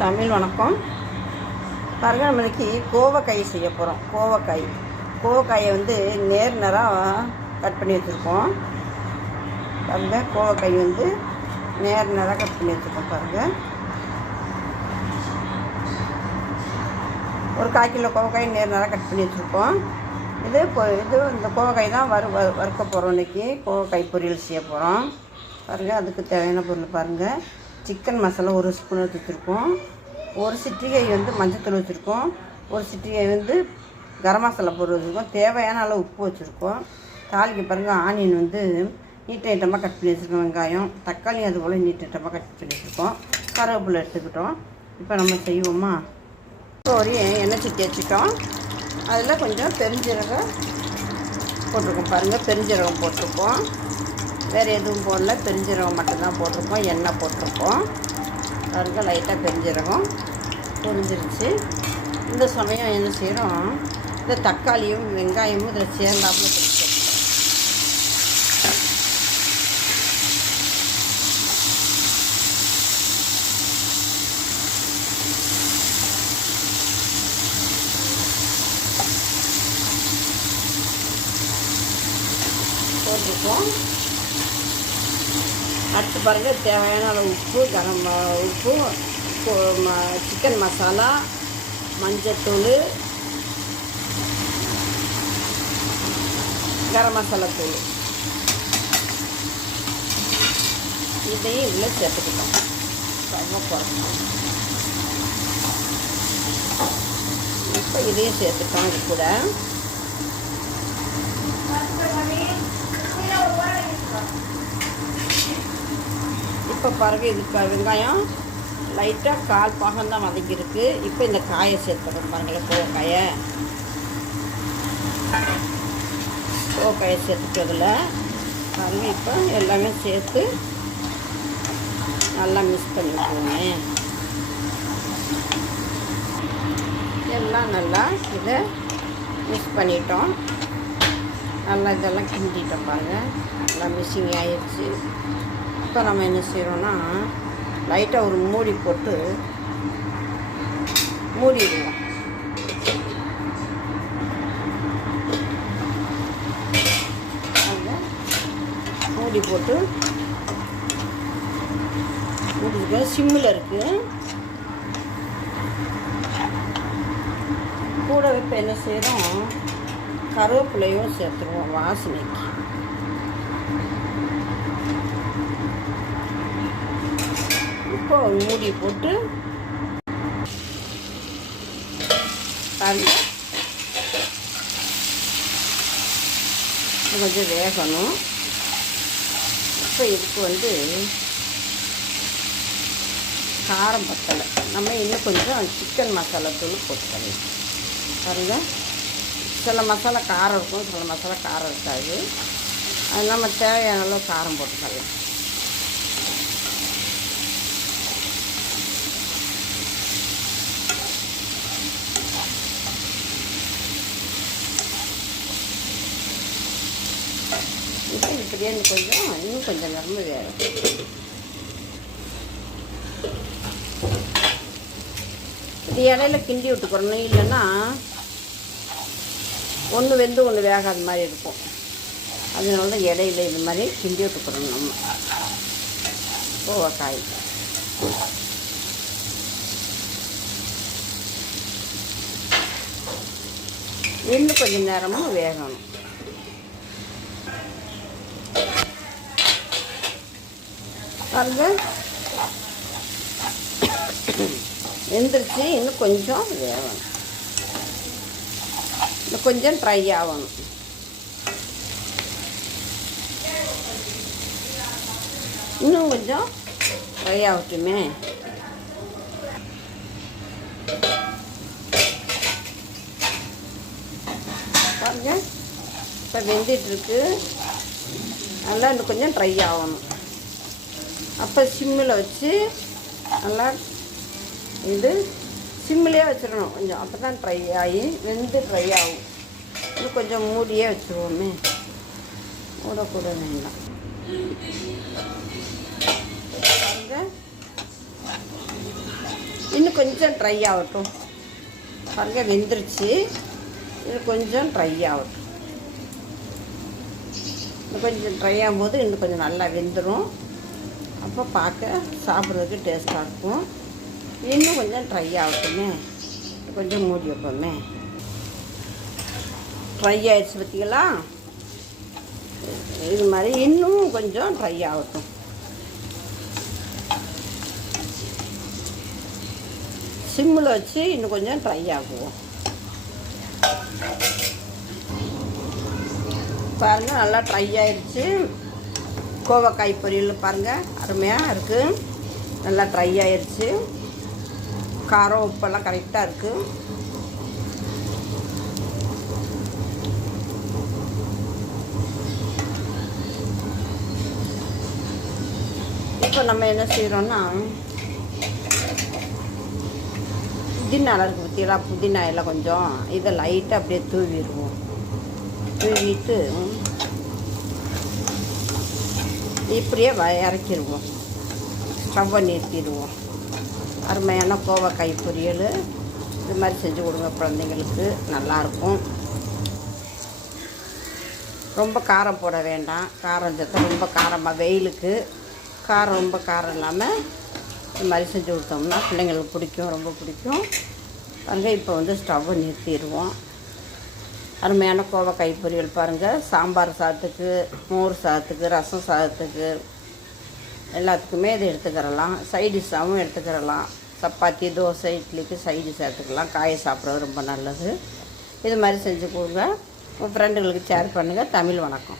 தமிழ் வணக்கம். பாருங்கள் நம்ம இன்னைக்கு கோவக்காய் செய்ய போகிறோம் கோவக்காய். கோவக்காயை வந்து நேர் நேராக கட் பண்ணி வச்சுருக்கோம். பாருங்க கோவக்காய் வந்து நேர் நேராக கட் பண்ணி வச்சுருக்கோம் பாருங்கள் ஒரு கால் கிலோ கோவக்காய் நேர் நேராக கட் பண்ணி வச்சுருக்கோம். இது இது இந்த கோவக்காய் தான் வறு வறுக்க போகிறோம் இன்றைக்கி கோவக்காய் பொரியல் செய்ய போகிறோம் பாருங்கள் அதுக்கு தேவையான பொருள் பாருங்கள் சிக்கன் மசாலா ஒரு ஸ்பூன் எடுத்து வச்சுருக்கோம். ஒரு சிட்டிகை வந்து மஞ்சத்தூள் வச்சுருக்கோம். ஒரு சிட்டிகை வந்து கரம் மசாலா பொருள் வச்சுருக்கோம். தேவையான அளவு உப்பு வச்சுருக்கோம். தாளிக்கு பாருங்கள் ஆனியன் வந்து நீட் ஐட்டமாக கட் பண்ணி வச்சுருக்கோம் வெங்காயம். தக்காளி அது போல் நீட் ஐட்டமாக கட் பண்ணி வச்சுருக்கோம். கருவேப்பிலை எடுத்துக்கிட்டோம். இப்போ நம்ம செய்வோமா? இப்போ ஒரு எண்ணெய் சட்டி வச்சுட்டோம். அதில் கொஞ்சம் பெருஞ்சீரகம் போட்டிருக்கோம் பாருங்கள் பெருஞ்சீரகம் போட்டிருக்கோம். வேறு எதுவும் போடல. பெருஞ்சீரகம் மட்டும்தான் போட்டிருக்கோம். எண்ணெய் போட்டிருக்கோம். பாருங்கள் லைட்டாக பெருஞ்சீரகம் பொரிஞ்சிருச்சு. இந்த சமயம் என்ன செய்கிறோம் இந்த தக்காளியும் வெங்காயமும் இதில் சேர்ந்தாமல் போட்டிருக்கோம். அடுத்து பாருங்கள் தேவையான அளவு உப்பு கரம் உப்பு சிக்கன் மசாலா மஞ்சத்தூள் கரம் மசாலா தூள். இதையும் இதில் சேர்த்துக்கிட்டோம். ரொம்ப குறைக்கணும். இப்போ இதையும் சேர்த்துட்டோம் இது கூட. இப்போ பாருங்க இதுக்கு வெங்காயம் லைட்டாக கால் பாகம் தான் வதக்கியிருக்கு இப்போ இந்த காயை சேர்த்துறோம் பாருங்களேன் கோவக்காயை. கோவக்காயை சேர்த்துட்டதில் பாருங்க இப்போ எல்லாமே சேர்த்து நல்லா மிக்ஸ் பண்ணிக்கோங்க எல்லாம் நல்லா இதை மிக்ஸ் பண்ணிட்டோம். நல்லா இதெல்லாம் கிண்டிட்டோம் பாருங்கள் நல்லா மிக்சிங் ஆயிடுச்சு இப்போ நம்ம என்ன செய்கிறோன்னா லைட்டாக ஒரு மூடி போட்டு மூடிடுவோம். மூடி போட்டு மூடிட்டு சிம்மில் இருக்குது கூட இப்போ என்ன செய்கிறோம் கருவேப்பிலையும் சேர்த்துருவோம் வாசனைக்கு. இப்போ மூடி போட்டு பாருங்க கொஞ்சம் வேகணும். இப்போ இதுக்கு வந்து காரம் பத்தலை. நம்ம இன்னும் கொஞ்சம் சிக்கன் மசாலா தூள் போட்டுக்கலாம். பாருங்க. சில மசாலா காரம் இருக்கும் சில மசாலா காரம் இருக்காது. அது நம்ம தேவையான அளவு காரம் போட்டுக்கலாம். பிரியாணி கொஞ்சம் இன்னும் கொஞ்சம் நேரமும் வேகும் இது இடையில கிண்டி விட்டுக்கிறணும் இல்லைன்னா ஒன்று வெந்து ஒன்று வேகாத மாதிரி இருக்கும். அதனால தான் இடையில இது மாதிரி கிண்டி விட்டுக்கிறோம் நம்ம. கோவக்காய் இன்னும் கொஞ்சம் நேரமும் வேகணும். பாருங்க. வெந்துருச்சு இன்னும் கொஞ்சம் வேகணும். இன்னும் கொஞ்சம் ட்ரை ஆகணும். இன்னும் கொஞ்சம் ட்ரை ஆகட்டுமே. பாருங்க. இப்போ வெந்துட்டுருக்கு நல்லா இன்னும் கொஞ்சம் ட்ரை ஆகணும். அப்போ சிம்மில் வச்சு நல்லா இது சிம்மிலே வச்சிடணும். கொஞ்சம் அப்போ தான் ட்ரை ஆகி வெந்து ட்ரை ஆகும். இன்னும் கொஞ்சம் மூடியே வச்சுருவோமே. மூடக்கூட வேண்டாம். இன்னும் கொஞ்சம் ட்ரை ஆகட்டும். பாருங்க வெந்துருச்சு. இது கொஞ்சம் ட்ரை ஆகட்டும். இன்னும் கொஞ்சம் ட்ரை ஆகும்போது இன்னும் கொஞ்சம் நல்லா வெந்துடும் அப்போ பார்க்க சாப்பிட்றதுக்கு டேஸ்ட்டாக இருக்கும். இன்னும் கொஞ்சம் ட்ரை ஆகட்டுமே. கொஞ்சம் மூடி வைப்போமே. ட்ரை ஆயிடுச்சு பார்த்தீங்களா இது மாதிரி இன்னும் கொஞ்சம் ட்ரை ஆகட்டும். சிம்மில் வச்சு இன்னும் கொஞ்சம் ட்ரை ஆகுவோம் பாருங்கள் நல்லா ட்ரை ஆயிடுச்சு. கோவக்காய் பொரியல் பாருங்கள் அருமையாக இருக்குது நல்லா ட்ரை ஆயிடுச்சு காரம் உப்பெல்லாம் கரெக்டாக இருக்குது இப்போ நம்ம என்ன செய்கிறோன்னா புதினா இருக்குது பற்றியெல்லாம் புதினா எல்லாம் கொஞ்சம் இதை லைட்டாக அப்படியே தூவிடுவோம். தூவிட்டு இப்படியே வ இறக்கிடுவோம். ஸ்டவ்வை நிறுத்திடுவோம் அருமையான கோவக்காய் பொரியல். இது மாதிரி செஞ்சு கொடுங்க குழந்தைங்களுக்கு. நல்லாயிருக்கும். ரொம்ப காரம் போட வேண்டாம். காரம் சேர்த்தா ரொம்ப காரமாக வெயிலுக்கு. காரம் ரொம்ப காரம் இல்லாமல் இது மாதிரி செஞ்சு கொடுத்தோம்னா பிள்ளைங்களுக்கு பிடிக்கும் ரொம்ப பிடிக்கும். அங்கே இப்போ வந்து ஸ்டவ்வை நிறுத்திடுவோம் அருமையான கோவக்காய் பொரியல் பாருங்கள் சாம்பார் சாதத்துக்கு மோர் சாதத்துக்கு ரசம் சாதத்துக்கு எல்லாத்துக்குமே இது எடுத்துக்கிறலாம். சைடிஷ்ஷாகவும் எடுத்துக்கிறலாம். சப்பாத்தி தோசை இட்லிக்கு சைடிஷ் எடுத்துக்கலாம். காயை சாப்பிட்றது ரொம்ப நல்லது. இது மாதிரி செஞ்சு கொடுங்க. உங்கள் ஃப்ரெண்டுகளுக்கு ஷேர் பண்ணுங்கள் தமிழ் வணக்கம்.